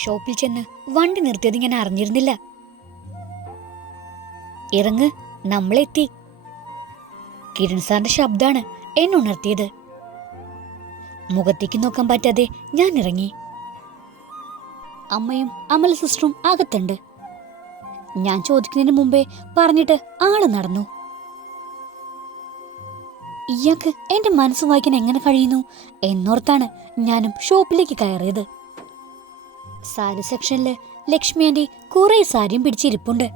ഷോപ്പിൽ ചെന്ന് വണ്ടി നിർത്തിയത് ഞാൻ അറിഞ്ഞിരുന്നില്ല. ഇറങ്ങ് നമ്മളെത്തി. കിരൺ സാറിന്റെ ശബ്ദാണ് എന്നെ ഉണർത്തിയത്. മുഖത്തേക്ക് നോക്കാൻ പറ്റാതെ ഞാൻ ഇറങ്ങി. അമ്മയും അമല സിസ്റ്ററും അകത്തുണ്ട്. ഞാൻ ചോദിക്കുന്നതിന് മുമ്പേ പറഞ്ഞിട്ട് ആൾ നടന്നു. ഇയാൾക്ക് എന്റെ മനസ്സ് വായിക്കാൻ എങ്ങനെ കഴിയുന്നു എന്നോർത്താണ് ഞാനും ഷോപ്പിലേക്ക് കയറിയത്. സാരി സെക്ഷനിൽ ലക്ഷ്മി ആന്റി കുറെ സാരിയും പിടിച്ചിരിപ്പുണ്ട്.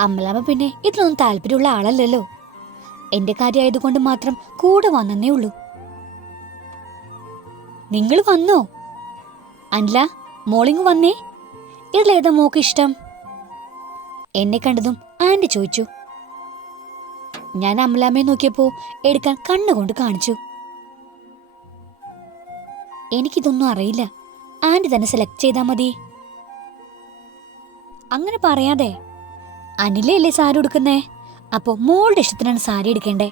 അമ്മലാമ്മ പിന്നെ ഇതിലൊന്നും താല്പര്യമുള്ള ആളല്ലല്ലോ. എന്റെ കാര്യമായതുകൊണ്ട് മാത്രം കൂടെ വന്നേ ഉള്ളൂ. നിങ്ങൾ വന്നോ? അല്ല മോളിങ് വന്നേ. ഇതിലേതാ മോക്ക് ഇഷ്ടം? എന്നെ കണ്ടതും ആന്റി ചോദിച്ചു. ഞാൻ അമലാമ്മയെ നോക്കിയപ്പോ എടുക്കാൻ കണ്ണുകൊണ്ട് കാണിച്ചു. എനിക്കിതൊന്നും അറിയില്ല. ആന്റി തന്നെ സെലക്ട് ചെയ്താൽ മതി. അങ്ങനെ പറയാതെ അനിലയല്ലേ സാരി ഉടുക്കുന്നേ? അപ്പോ മോളുടെ ഇഷ്ടത്തിനാണ് സാരി എടുക്കേണ്ടേ?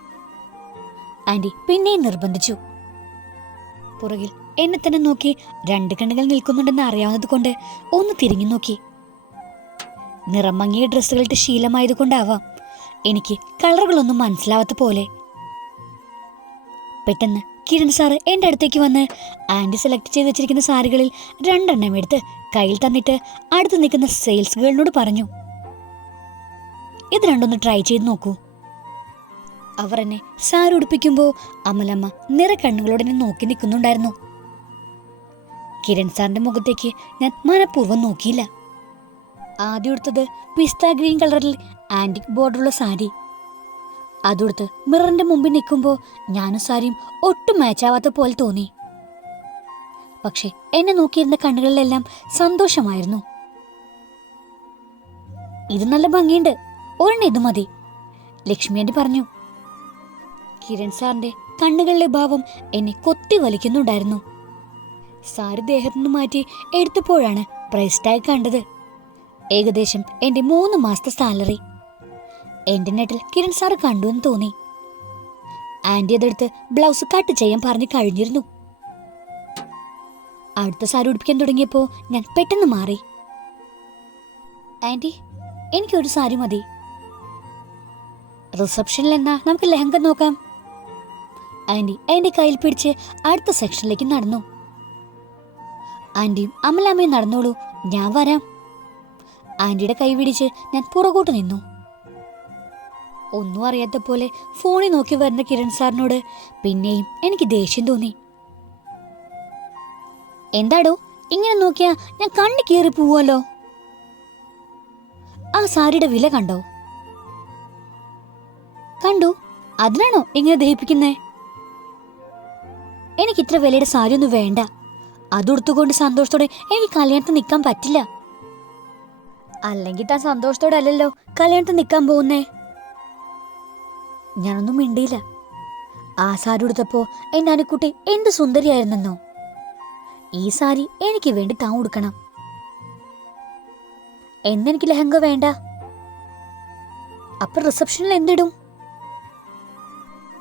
ആന്റി പിന്നെയും നിർബന്ധിച്ചു. പുറകിൽ എന്നെ തന്നെ നോക്കി രണ്ട് കണ്ണുകൾ നിൽക്കുന്നുണ്ടെന്ന് അറിയാവുന്നത് കൊണ്ട് ഒന്ന് തിരിഞ്ഞു നോക്കി. നിറം മങ്ങിയ ശീലമായത് ശീലമായതുകൊണ്ടാവാം എനിക്ക് കളറുകളൊന്നും മനസ്സിലാവാത്ത പോലെ. പെട്ടെന്ന് കിരൺ സാറ് എന്റെ അടുത്തേക്ക് വന്ന് ആന്റി സെലക്ട് ചെയ്ത് വെച്ചിരിക്കുന്ന സാരികളിൽ രണ്ടെണ്ണം എടുത്ത് കയ്യിൽ തന്നിട്ട് അടുത്ത് നിൽക്കുന്ന സെയിൽസ് ഗേളിനോട് പറഞ്ഞു ഇത് രണ്ടൊന്ന് ട്രൈ ചെയ്ത് നോക്കൂ. അവർ എന്നെ സാരി ഉടുപ്പിക്കുമ്പോൾ അമലമ്മ നിറ കണ്ണുകളോടെ എന്നെ നോക്കി നിൽക്കുന്നുണ്ടായിരുന്നു. കിരൺ സാറിന്റെ മുഖത്തേക്ക് ഞാൻ മനഃപൂർവം നോക്കിയില്ല. ആദ്യം എടുത്തത് പിസ്ത ഗ്രീൻ കളറിൽ ആന്റിക് ബോർഡറുള്ള സാരി. അതെടുത്ത് മിററിന്റെ മുമ്പിൽ നിൽക്കുമ്പോൾ ഞാനും സാരിയും ഒട്ടും മാച്ചാവാത്ത പോലെ തോന്നി. പക്ഷെ എന്നെ നോക്കിയിരുന്ന കണ്ണുകളിലെല്ലാം സന്തോഷമായിരുന്നു. ഇത് നല്ല ഭംഗിയുണ്ട്. ഒരെണ്ണം ഇത് മതി. ലക്ഷ്മി പറഞ്ഞു. കിരൺ സാറിന്റെ കണ്ണുകളിലെ ഭാവം എന്നെ കൊത്തി വലിക്കുന്നുണ്ടായിരുന്നു. സാരി ദേഹത്തുനിന്ന് മാറ്റി എടുത്തപ്പോഴാണ് പ്രൈസ് കണ്ടത്. ഏകദേശം എന്റെ മൂന്ന് മാസത്തെ സാലറി. എന്റെ നെറ്റിൽ കിരൺ സാറ് കണ്ടു എന്ന് തോന്നി. ആന്റി അതെടുത്ത് ബ്ലൗസ് കട്ട് ചെയ്യാൻ പറഞ്ഞു കഴിഞ്ഞിരുന്നു. അടുത്ത സാരി ഉടുപ്പിക്കാൻ തുടങ്ങിയപ്പോ ഞാൻ പെട്ടെന്ന് മാറി. ആന്റി എനിക്കൊരു സാരി മതി. റിസപ്ഷനിൽ എന്നാ നമുക്ക് ലെഹങ്ക നോക്കാം. ആന്റി എന്റെ കയ്യിൽ പിടിച്ച് അടുത്ത സെക്ഷനിലേക്ക് നടന്നു. ആന്റിയും അമലാമ്മയും നടന്നോളൂ ഞാൻ വരാം. ആന്റിയുടെ കൈ പിടിച്ച് ഞാൻ പുറകോട്ട് നിന്നു. ഒന്നും അറിയാത്ത പോലെ ഫോണിൽ നോക്കി വരുന്ന കിരൺ സാറിനോട് പിന്നെയും എനിക്ക് ദേഷ്യം തോന്നി. എന്താടോ ഇങ്ങനെ നോക്കിയാ ഞാൻ കണ്ണു കീറി പോവുമല്ലോ? ആ സാരിയുടെ വില കണ്ടോ? കണ്ടു. അതിനാണോ ഇങ്ങനെ ദഹിപ്പിക്കുന്നേ? എനിക്ക് ഇത്ര വിലയുടെ സാരി ഒന്നും വേണ്ട അതുടുത്തുകൊണ്ട് സന്തോഷത്തോടെ എനിക്ക് കല്യാണത്തിന് നിൽക്കാൻ പറ്റില്ല. അല്ലെങ്കിൽ താൻ സന്തോഷത്തോടെ അല്ലല്ലോ കല്യാണത്തിന് നിൽക്കാൻ പോകുന്നേ? ഞാനൊന്നും മിണ്ടിയില്ല. ആ സാരി ഉടുത്തപ്പോ എന്റെ അനുക്കുട്ടി എന്ത് സുന്ദരിയായിരുന്നെന്നോ? ഈ സാരി എനിക്ക് വേണ്ടി താൻ ഉടുക്കണം. എന്നെനിക്ക് ലഹങ്ക വേണ്ട. അപ്പൊ റിസപ്ഷനിൽ എന്തിടും?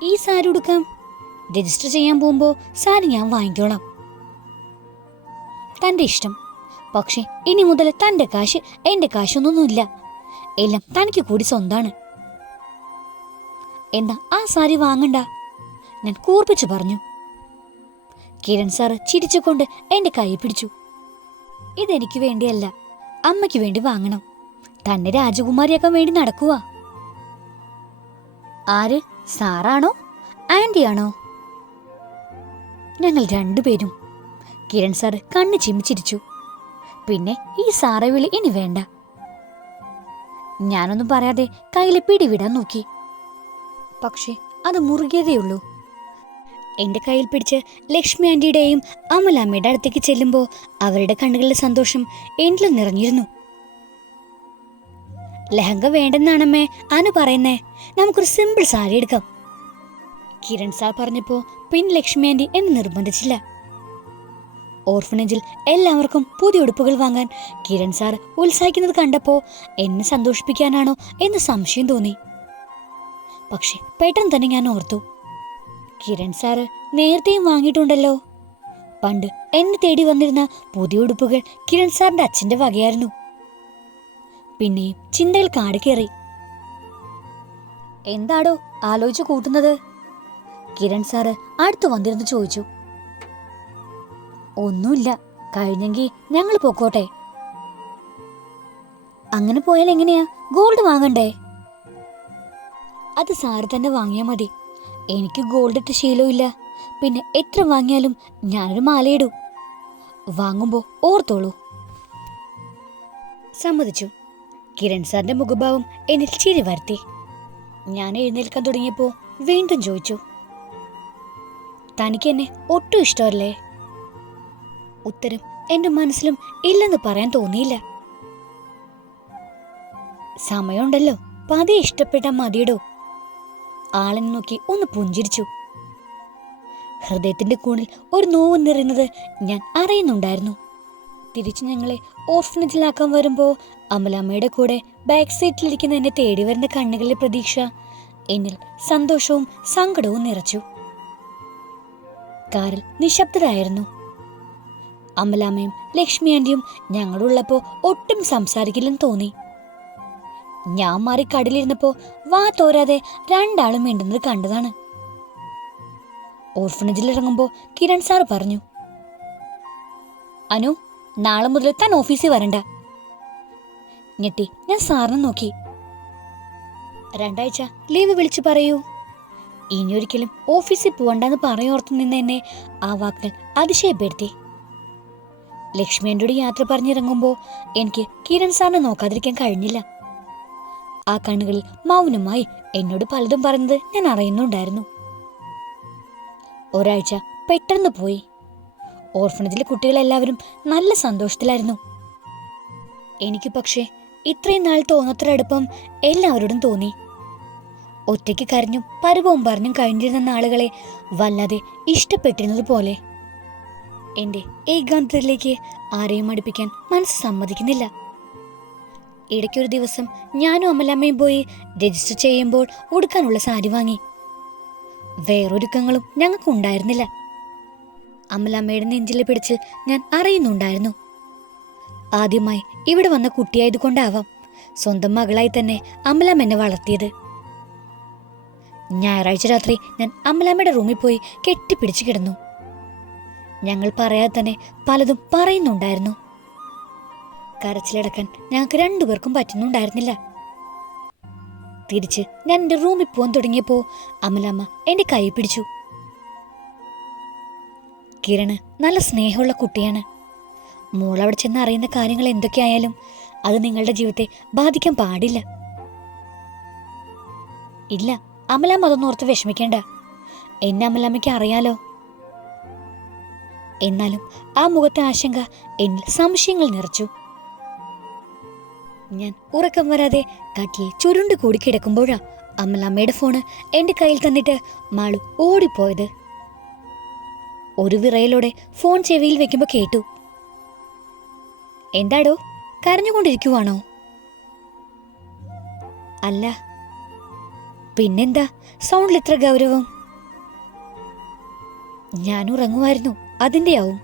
ഈ സാരി ഉടുക്കാം രജിസ്റ്റർ ചെയ്യാൻ പോകുമ്പോ സാരി ഞാൻ വാങ്ങിക്കോളാം. തന്റെ ഇഷ്ടം. പക്ഷെ ഇനി മുതൽ തന്റെ കാശ് എന്റെ കാശൊന്നൊന്നുമില്ല. എല്ലാം തനിക്ക് കൂടി സ്വന്താണ്. എന്നാ ആ സാരി വാങ്ങണ്ട? ഞാൻ കൂർപ്പിച്ചു പറഞ്ഞു. കിരൺ സാറ് ചിരിച്ചുകൊണ്ട് എന്റെ കൈ പിടിച്ചു. ഇതെനിക്ക് വേണ്ടിയല്ല അമ്മയ്ക്ക് വേണ്ടി വാങ്ങണം. തന്നെ രാജകുമാരിയാക്കാൻ വേണ്ടി നടക്കുക. ആര്? സാറാണോ? ആന്റിയാണോ? ഞങ്ങൾ രണ്ടുപേരും. കിരൺ സാറ് കണ്ണു ചിമ്മിച്ചിരിച്ചു പിന്നെ ഈ സാറെ വിളി ഇനി വേണ്ട. ഞാനൊന്നും പറയാതെ കയ്യിൽ പിടിവിടാൻ നോക്കി. പക്ഷേ അത് മുറുകിയതേയുള്ളൂ. എന്റെ കയ്യിൽ പിടിച്ച് ലക്ഷ്മി ആന്റിയുടെയും അമലാമ്മയുടെ അടുത്തേക്ക് ചെല്ലുമ്പോൾ അവരുടെ കണ്ണുകളിലെ സന്തോഷം എന്നിലും നിറഞ്ഞിരുന്നു. ലഹങ്ക വേണ്ടെന്നാണമ്മേ അനു പറയുന്നേ. നമുക്കൊരു സിമ്പിൾ സാരി എടുക്കാം. കിരൺ സാർ പറഞ്ഞപ്പോ പിന്നെ ലക്ഷ്മി ആന്റി എന്നെ നിർബന്ധിച്ചില്ല. ഓർഫനേജിൽ എല്ലാവർക്കും പുതിയ ഉടുപ്പുകൾ വാങ്ങാൻ കിരൺ സാർ ഉത്സാഹിക്കുന്നത് കണ്ടപ്പോ എന്നെ സന്തോഷിപ്പിക്കാനാണോ എന്ന് സംശയം തോന്നി. പക്ഷെ പെട്ടെന്ന് തന്നെ ഞാൻ ഓർത്തു. കിരൺ സാറ് നേരത്തെയും വാങ്ങിയിട്ടുണ്ടല്ലോ. പണ്ട് എന്നെ തേടി വന്നിരുന്ന പുതിയ ഉടുപ്പുകൾ കിരൺ സാറിന്റെ അച്ഛന്റെ വകയായിരുന്നു. പിന്നെയും ചിന്തയിൽ കാട് കയറി. എന്താടോ ആലോചിച്ച് കൂട്ടുന്നത്? കിരൺ സാറ് അടുത്തു വന്നിരുന്ന് ചോദിച്ചു. ഒന്നുമില്ല കഴിഞ്ഞെങ്കിൽ ഞങ്ങൾ പൊക്കോട്ടെ. അങ്ങനെ പോയാൽ എങ്ങനെയാ? ഗോൾഡ് വാങ്ങണ്ടേ? അത് സാറ് തന്നെ വാങ്ങിയാൽ മതി. എനിക്ക് ഗോൾഡ് ഇട്ട് ശീലമില്ല പിന്നെ എത്ര വാങ്ങിയാലും ഞാനൊരു മാലയിടും. വാങ്ങുമ്പോൾ ഓർത്തോളൂ. സമ്മതിച്ചു. കിരൺ സാറിന്റെ മുഖഭാവം എന്നിൽ ചിരി വരുത്തി. ഞാൻ എഴുന്നേൽക്കാൻ തുടങ്ങിയപ്പോൾ വീണ്ടും ചോദിച്ചു. തനിക്ക് എന്നെ ഒട്ടും ഇഷ്ടമല്ലേ? ഉത്തരം എന്റെ മനസ്സിലും ഇല്ലെന്ന് പറയാൻ തോന്നിയില്ല. സമയമുണ്ടല്ലോ. പതിയെ ഇഷ്ടപ്പെട്ട മതിയിടോ. ആളിനെ നോക്കി ഒന്ന് പുഞ്ചിരിച്ചു. ഹൃദയത്തിന്റെ കൂണിൽ ഒരു നോവ് നിറയുന്നത് ഞാൻ അറിയുന്നുണ്ടായിരുന്നു. തിരിച്ചു ഞങ്ങളെ ഓർഫനേജിലാക്കാൻ വരുമ്പോൾ അമലമ്മയുടെ കൂടെ ബാക്ക് സീറ്റിലിരിക്കുന്ന എന്നെ തേടി വരുന്ന കണ്ണുകളിലെ പ്രതീക്ഷ എന്നിൽ സന്തോഷവും സങ്കടവും നിറച്ചു. കാറിൽ നിശബ്ദരായിരുന്നു. അമലാമ്മയും ലക്ഷ്മി ആന്റിയും ഞങ്ങളുള്ളപ്പോ ഒട്ടും സംസാരിക്കില്ലെന്ന് തോന്നി. ഞാൻ മാറി കടലിരുന്നപ്പോ വാ തോരാതെ രണ്ടാളും മിണ്ടുന്നത് കണ്ടതാണ്. ഓർഫനേജിൽ ഇറങ്ങുമ്പോ കിരൺ സാർ പറഞ്ഞു അനു നാളെ മുതൽ താൻ ഓഫീസിൽ വരണ്ട. ഞെട്ടി ഞാൻ സാറിനെ നോക്കി. രണ്ടാഴ്ച ലീവ് വിളിച്ചു പറയൂ. ഇനിയൊരിക്കലും ഓഫീസിൽ പോവണ്ടെന്ന് പറയോർത്തു നിന്ന് എന്നെ ആ വാക്കുകൾ അതിശയപ്പെടുത്തി. ലക്ഷ്മി ലക്ഷ്മിയന്റെ യാത്ര പറഞ്ഞിറങ്ങുമ്പോൾ എനിക്ക് കിരൺ സാറിനെ നോക്കാതിരിക്കാൻ കഴിഞ്ഞില്ല. ആ കണ്ണുകളിൽ മൗനമായി എന്നോട് പലതും പറഞ്ഞത് ഞാൻ അറിയുന്നുണ്ടായിരുന്നു. ഒരാഴ്ച പെട്ടെന്ന് പോയി. ഓർഫണേജിലെ കുട്ടികളെല്ലാവരും നല്ല സന്തോഷത്തിലായിരുന്നു. എനിക്ക് പക്ഷേ ഇത്രയും നാൾ തോന്നത്ര അടുപ്പം എല്ലാവരോടും തോന്നി. ഒറ്റയ്ക്ക് കരഞ്ഞും പരുവവും പറഞ്ഞും കഴിഞ്ഞിരുന്ന ആളുകളെ വല്ലാതെ ഇഷ്ടപ്പെട്ടിരുന്നത് പോലെ. എന്റെ ഏകാന്തത്തിലേക്ക് ആരെയും അടുപ്പിക്കാൻ മനസ്സ് സമ്മതിക്കുന്നില്ല. ഇടയ്ക്കൊരു ദിവസം ഞാനും അമലമ്മയും പോയി രജിസ്റ്റർ ചെയ്യുമ്പോൾ ഉടുക്കാനുള്ള സാരി വാങ്ങി. വേറൊരുക്കങ്ങളും ഞങ്ങൾക്ക് ഉണ്ടായിരുന്നില്ല. അമലമ്മയുടെ നെഞ്ചിലെ പിടിച്ച് ഞാൻ അറിയുന്നുണ്ടായിരുന്നു. ആദ്യമായി ഇവിടെ വന്ന കുട്ടിയായതുകൊണ്ടാവാം സ്വന്തം മകളായി തന്നെ അമലമ്മ എന്നെ വളർത്തിയത്. ഞായറാഴ്ച രാത്രി ഞാൻ അമലാമ്മയുടെ റൂമിൽ പോയി കെട്ടിപ്പിടിച്ച് കിടന്നു. ഞങ്ങൾ പറയാതെ തന്നെ പലതും പറയുന്നുണ്ടായിരുന്നു. കരച്ചിലടക്കാൻ ഞങ്ങൾക്ക് രണ്ടുപേർക്കും പറ്റുന്നുണ്ടായിരുന്നില്ല തിരിച്ച് ഞാൻ എന്റെ റൂമിൽ പോകാൻ തുടങ്ങിയപ്പോൾ അമലമ്മ എന്റെ കൈ പിടിച്ചു. കിരണ് നല്ല സ്നേഹമുള്ള കുട്ടിയാണ്. മോൾ അവിടെ ചെന്ന് അറിയുന്ന കാര്യങ്ങൾ എന്തൊക്കെയായാലും അത് നിങ്ങളുടെ ജീവിതത്തെ ബാധിക്കാൻ പാടില്ല. ഇല്ല അമലാമ്മ അതൊന്നും ഓർത്ത് വിഷമിക്കേണ്ട. എന്നെ അമലാമ്മയ്ക്ക് അറിയാലോ. എന്നാലും ആ മുഖത്തെ ആശങ്ക എന്നിൽ സംശയങ്ങൾ നിറച്ചു. ഞാൻ ഉറക്കം വരാതെ കട്ടിൽ ചുരുണ്ട് കൂടി കിടക്കുമ്പോഴാ അമലമ്മയുടെ ഫോണ് എന്റെ കയ്യിൽ തന്നിട്ട് മാളു ഓടിപ്പോയത്. ഒരു വിറയലോടെ ഫോൺ ചെവിയിൽ വെക്കുമ്പോൾ കേട്ടു. എന്താടോ കരഞ്ഞുകൊണ്ടിരിക്കുവാണോ? അല്ല. പിന്നെന്താ? സൗണ്ടിൽ ഇത്ര ഗൗരവം? ഞാൻ ഉറങ്ങുമായിരുന്നു. അതിന്റെയാവും.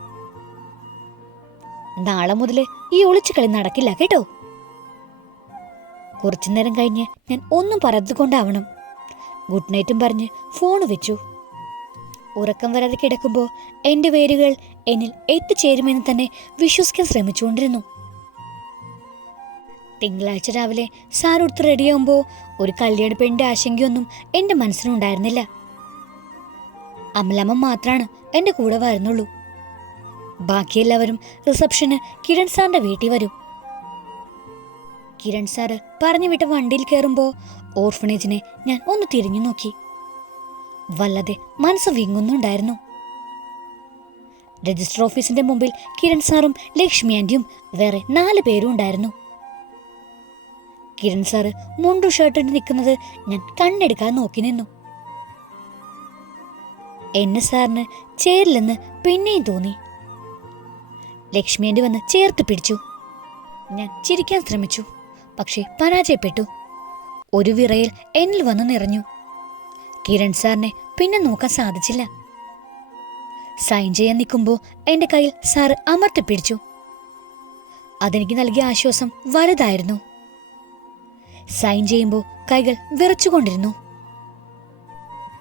നാളെ മുതൽ ഈ ഒളിച്ചു കളി നടക്കില്ല കേട്ടോ? കുറച്ചു നേരം കഴിഞ്ഞ് ഞാൻ ഒന്നും പറഞ്ഞതുകൊണ്ടാവണം ഗുഡ് നൈറ്റും പറഞ്ഞ് ഫോൺ വെച്ചു. ഉറക്കം വരാതെ കിടക്കുമ്പോൾ എന്റെ വേരുകൾ എന്നിൽ എത്തിച്ചേരുമെന്ന് തന്നെ വിശ്വസിക്കാൻ ശ്രമിച്ചുകൊണ്ടിരുന്നു. തിങ്കളാഴ്ച രാവിലെ സാർ ഉടുത്ത് റെഡിയാകുമ്പോൾ ഒരു കല്യാണ പെണ്ണിന്റെ ആശങ്കയൊന്നും എന്റെ മനസ്സിനുണ്ടായിരുന്നില്ല. അമലമ്മ മാത്രമാണ് എന്റെ കൂടെ വരുന്നുള്ളൂ. ബാക്കിയെല്ലാവരും റിസപ്ഷന് കിരൺ സാറിന്റെ വീട്ടിൽ വരും. കിരൺ സാറ് പറഞ്ഞു വിട്ട വണ്ടിയിൽ കയറുമ്പോൾ ഓർഫണേജിനെ ഞാൻ ഒന്ന് തിരിഞ്ഞു നോക്കി. വല്ലതെ മനസ്സ് വിങ്ങുന്നുണ്ടായിരുന്നു. രജിസ്റ്റർ ഓഫീസിന്റെ മുമ്പിൽ കിരൺ സാറും ലക്ഷ്മി ആന്റിയും വേറെ നാല് പേരും ഉണ്ടായിരുന്നു. കിരൺ സാറ് മുണ്ടു ഷർട്ടിട്ട് നിൽക്കുന്നത് ഞാൻ കണ്ണെടുക്കാതെ നോക്കി നിന്നു. എന്നെ സാറിന് ചേരില്ലെന്ന് പിന്നെയും തോന്നി. ലക്ഷ്മി ആന്റി വന്ന് ചേർത്ത് പിടിച്ചു. ഞാൻ ചിരിക്കാൻ ശ്രമിച്ചു. പക്ഷേ പരാജയപ്പെട്ടു. ഒരു വിറയിൽ എന്നിൽ വന്നു നിറഞ്ഞു. കിരൺ സാറിനെ പിന്നെ നോക്കാൻ സാധിച്ചില്ല. സൈൻ ചെയ്യാൻ നിൽക്കുമ്പോൾ എന്റെ കയ്യിൽ സാറ് അമർത്തിപ്പിടിച്ചു അതെനിക്ക് നൽകിയ ആശ്വാസം വലുതായിരുന്നു. സൈൻ ചെയ്യുമ്പോൾ കൈകൾ വിറച്ചുകൊണ്ടിരുന്നു.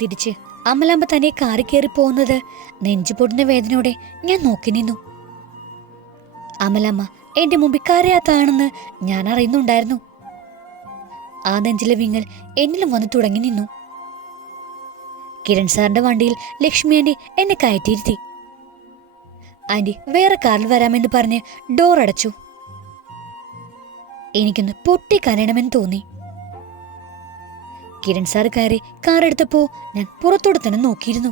തിരിച്ച് അമലാമ്പ തന്നെ കാറി കയറി പോകുന്നത് നെഞ്ചു പൊടുന്ന വേദനയോടെ ഞാൻ നോക്കി നിന്നു. അമലമ്മ എന്റെ മുമ്പിക്കാരയാത്താണെന്ന് ഞാൻ അറിയുന്നുണ്ടായിരുന്നു. ആ നെഞ്ചിലെ വിങ്ങൽ എന്നിലും വന്നു തുടങ്ങി നിന്നു. കിരൺ സാറിന്റെ വണ്ടിയിൽ ലക്ഷ്മി ആന്റി എന്നെ കയറ്റിയിരുത്തി. ആന്റി വേറെ കാറിൽ വരാമെന്ന് പറഞ്ഞ് ഡോർ അടച്ചു. എനിക്കൊന്ന് പൊട്ടിക്കരയണമെന്ന് തോന്നി. കിരൺ സാർ കയറി കാർ ഞാൻ പുറത്തോടെ തന്നെ നോക്കിയിരുന്നു.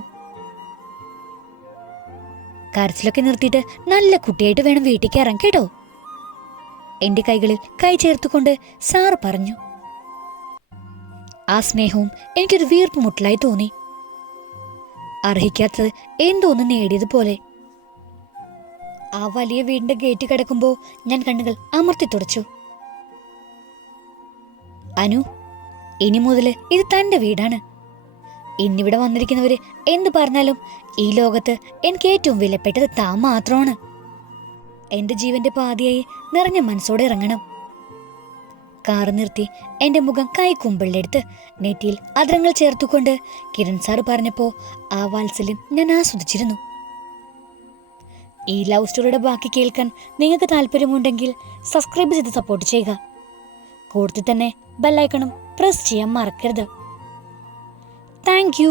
കരച്ചിലൊക്കെ നിർത്തിയിട്ട് നല്ല കുട്ടിയായിട്ട് വേണം വീട്ടിൽ കയറാൻ കേട്ടോ? എന്റെ കൈകളിൽ കൈ ചേർത്തുകൊണ്ട് സാറ് പറഞ്ഞു. ആ സ്നേഹവും എനിക്കൊരു വീർപ്പ് മുട്ടലായി തോന്നി. അർഹിക്കാത്തത് എന്തോന്ന് നേടിയതുപോലെ. ആ വലിയ വീടിന്റെ ഗേറ്റ് കിടക്കുമ്പോ ഞാൻ കണ്ണുകൾ അമർത്തി തുടച്ചു. അനു ഇനി മുതൽ ഇത് തന്റെ വീടാണ്. ഇന്നിവിടെ വന്നിരിക്കുന്നവര് എന്ത് പറഞ്ഞാലും ഈ ലോകത്ത് എനിക്ക് ഏറ്റവും വിലപ്പെട്ടത് താൻ മാത്രമാണ്. എന്റെ ജീവന്റെ പാതിയായി നിറഞ്ഞ മനസ്സോടെ ഇറങ്ങണം. കാറ് നിർത്തി എന്റെ മുഖം കൈ കുമ്പിളിലെടുത്ത് നെറ്റിയിൽ അദ്രങ്ങൾ ചേർത്തുകൊണ്ട് കിരൺ സാർ പറഞ്ഞപ്പോ ആ വാത്സല്യം ഞാൻ ആസ്വദിച്ചിരുന്നു. ഈ ലവ് സ്റ്റോറിയുടെ ബാക്കി കേൾക്കാൻ നിങ്ങൾക്ക് താല്പര്യമുണ്ടെങ്കിൽ സബ്സ്ക്രൈബ് ചെയ്ത് സപ്പോർട്ട് ചെയ്യുക. കൂടുതൽ തന്നെ ബെല്ലൈക്കണും പ്രസ് ചെയ്യാൻ മറക്കരുത്. താങ്ക്